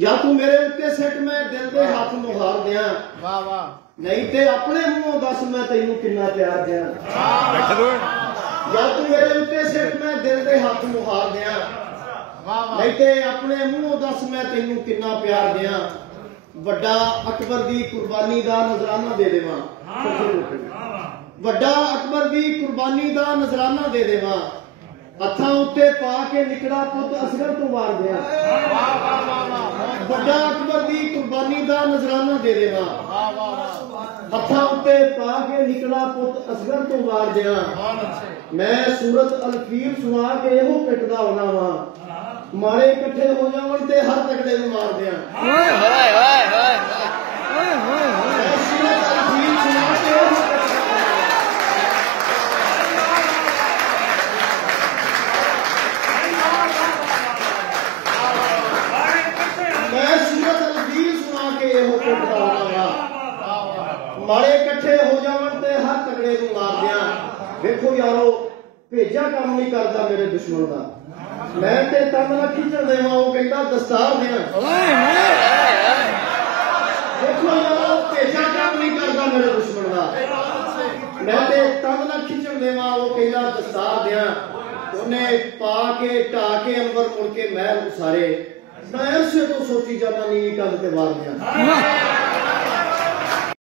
या तू मेरे उत्ते सिट मैं दिल दे हाथ मुहार दियां नहीं ते अपने मुंहों दस मैं तेनू किन्ना प्यार दियां या तू मेरे उत्ते सिट मैं दिल दे हाथ मुहार दियां नहीं ते अपने मुंहों दस मैं तेनू किन्ना प्यार दियां वड्डा अकबर दी कुर्बानी दा नजराना दे देवां वड्डा अकबर दी कुर्बानी दा नजराना दे देवां हत्थां उत्ते पा के निकड़ा पुत असगर तो मार दिया वड्डा अकबर दी कुर्बानी दा नजराना दे देवां हत्थां उत्ते पा के निकड़ा पुत असगर तो मार दिया मैं सूरत अलफीर सुना के एहो पिटदा होना वा मारे इकट्ठे हो जावन ते हर तकड़े नूं मार दिया सूरत अलफीर सुना के एहो मारे इकट्ठे हो जावन ते हर तगड़े नूं मार दियां देखो यारो भेजा काम नहीं करता मेरे दुश्मन का मैं ते तन ना खिंचण देवां वो कहंदा दस्तार दें देखो यारो भेजा काम नहीं करता मेरे दुश्मन का मैं ते तन ना खिंचण देवां वो कहंदा दस्तार दें उन्हें पा के ढा के अंबर मुड़ के महल उसारे मैं ऐसे तो सोची जाना नीवी कंध ते वार दियां